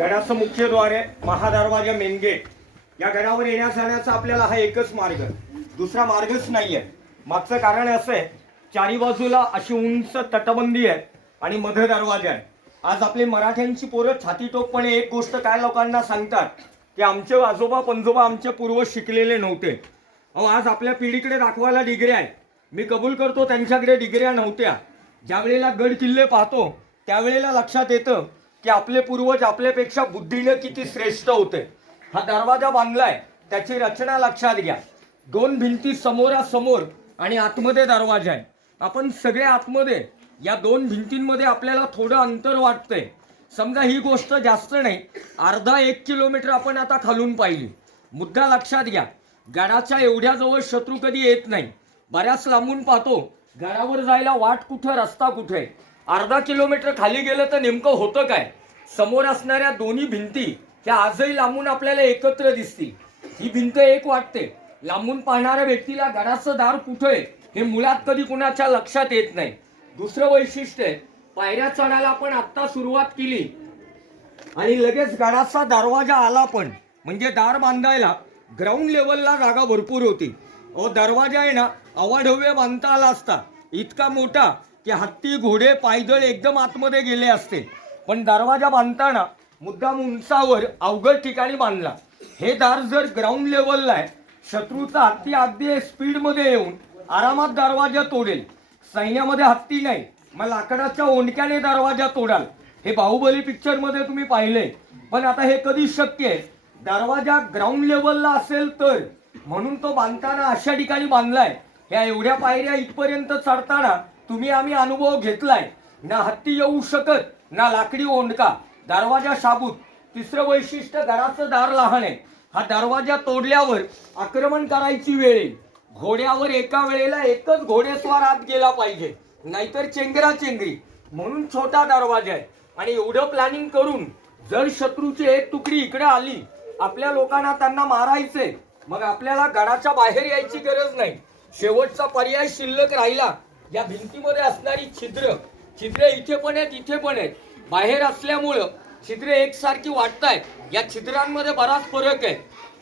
गडाचं मुख्य द्वार आहे महादरवाजा मेन गेट. या गडावर येण्यास जाण्याचा आपल्याला हा एकच मार्ग. दुसरा मार्गच नाही आहे. मागचं कारण असं आहे चारी बाजूला अशी उंच तटबंदी आहे आणि मध्य दरवाजा आहे आज आपली मराठ्यांची पोरं छातीटोकपणे एक गोष्ट काय लोकांना सांगतात की आमचे आजोबा पंजोबा आमचे पूर्वज शिकलेले नव्हते. अहो आज आपल्या पिढीकडे दाखवायला डिग्र्या आहेत. मी कबूल करतो त्यांच्याकडे डिग्र्या नव्हत्या. ज्या वेळेला गड किल्ले पाहतो त्यावेळेला लक्षात येतं की आपले पूर्वज आपल्यापेक्षा बुद्धीने किती श्रेष्ठ होते. हा दरवाजा बांधलाय त्याची रचना लक्षात घ्या. दोन भिंती समोरासमोर आणि आतमध्ये दरवाजा आहे. आपण सगळे आतमध्ये या दोन भिंतींमध्ये आपल्याला थोडं अंतर वाटतंय. समजा ही गोष्ट जास्त नाही अर्धा एक किलोमीटर आपण आता खालून पाहिली. मुद्दा लक्षात घ्या गडाच्या एवढ्या जवळ शत्रू कधी येत नाही. बऱ्याच लांबून पाहतो गडावर जायला वाट कुठं रस्ता कुठे? अर्धा किलोमीटर खाली गेलं तर नेमकं होतं काय? समोर असणाऱ्या दोन्ही भिंती ह्या आजही लांबून आपल्याला एकत्र दिसतील. ही भिंत एक वाटते. लांबून पाहणाऱ्या व्यक्तीला घराचं दार कुठं? आहे हे मुळात कधी कुणाच्या लक्षात येत नाही. दुसरं वैशिष्ट्य आहे पायऱ्या चढायला आपण आत्ता सुरुवात केली. आणि लगेच गडाचा दरवाजा आला पण. म्हणजे दार बांधायला ग्राउंड लेवलला जागा भरपूर होती. व दरवाजा आहे ना अवाढव्य बांधता आला असता. इतका मोठा की हत्ती घोडे पायदळ एकदम आतमध्ये गेले असते. पण दरवाजा बांधताना मुद्दाम उंचावर अवघड ठिकाणी बांधला. हे दार जर ग्राउंड लेवलला आहे शत्रूचा हत्ती अगदी स्पीडमध्ये येऊन आरामात दरवाजा तोडेल. सैन्यामध्ये हत्ती नाही मग लाकडाच्या ओंडक्याने दरवाजा तोडाल. हे बाहुबली पिक्चरमध्ये तुम्ही पाहिले पण आता हे कधी शक्य आहे? दरवाजा ग्राउंड लेवलला असेल तर. म्हणून तो बांधताना अशा ठिकाणी बांधलाय. ह्या एवढ्या पायऱ्या इथपर्यंत चढताना तुम्ही आम्ही अनुभव घेतलाय. ना हत्ती येऊ शकत ना लाकडी ओंडका. दरवाजा शाबूत. तिसरं वैशिष्ट्य घराचं दार लहान आहे. हा दरवाजा तोडल्यावर आक्रमण करायची वेळ येईल घोड्यावर एका वेळेला एकच घोडेस्वार आत गेला पाहिजे. नाहीतर चेंगरा चेंगरी. म्हणून छोटा दरवाजा आहे. आणि एवढं प्लॅनिंग करून जर शत्रूची एक तुकडी इकडे आली आपल्या लोकांना त्यांना मारायचे मग आपल्याला गडाच्या बाहेर यायची गरज नाही. शेवटचा पर्याय शिल्लक राहिला. या भिंतीमध्ये असणारी छिद्र छिद्रे इथे पण आहेत इथे पण आहेत. बाहेर असल्यामुळं छिद्रे एकसारखी वाटत आहेत या छिद्रांमध्ये बराच फरक आहे.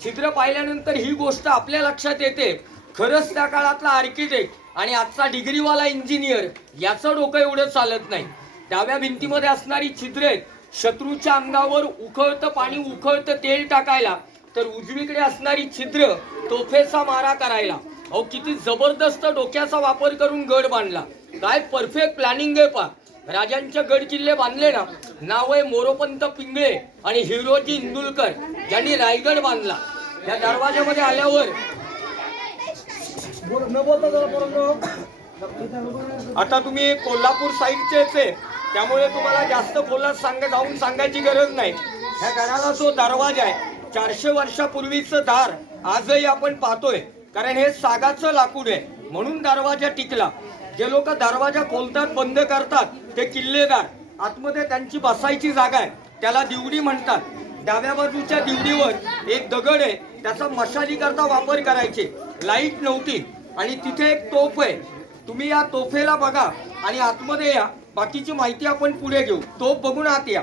छिद्र पाहिल्यानंतर ही गोष्ट आपल्या लक्षात येते. खरंच त्या काळातला आर्किटेक्ट आणि आजचा डिग्रीवाला इंजिनियर याचं डोकं एवढं चालत नाही. डाव्या भिंतीमध्ये असणारी छिद्रे शत्रूच्या अंगावर उखळतं पाणी उखळतं तेल टाकायला तर उजवीकडे असणारी छिद्र तोफेचा मारा करायला. अहो किती जबरदस्त डोक्याचा वापर करून गड बांधला. काय परफेक्ट प्लॅनिंग आहे पा राजांचे गड किल्ले बांधले ना नाव आहे मोरोपंत पिंगळे आणि हिरोजी इंदुलकर यांनी रायगड बांधला. या दरवाजामध्ये आल्यावर आता तुम्ही कोल्हापूर साईडचेच आहे. त्यामुळे तुम्हाला जास्त खोलात सांग जाऊन सांगायची गरज नाही. ह्या गडाला जो दरवाजा आहे चारशे वर्षापूर्वीचं दार आजही आपण पाहतोय. कारण हे सागाचं लाकूड आहे. म्हणून दरवाजा टिकला. जे लोक दरवाजा खोलतात बंद करतात ते किल्लेदार. आतमध्ये त्यांची बसायची जागा आहे. त्याला दिवडी म्हणतात. डाव्या बाजूच्या दिवडीवर एक दगड आहे. त्याचा मशालीकरता वापर करायचे. लाइट नव्हती. आणि तिथे एक तोफ आहे. तुम्ही या तोफेला बघा आणि आतमध्ये या. बाकीची माहिती आपण पुढे घेऊ. तोफ बघून आत या.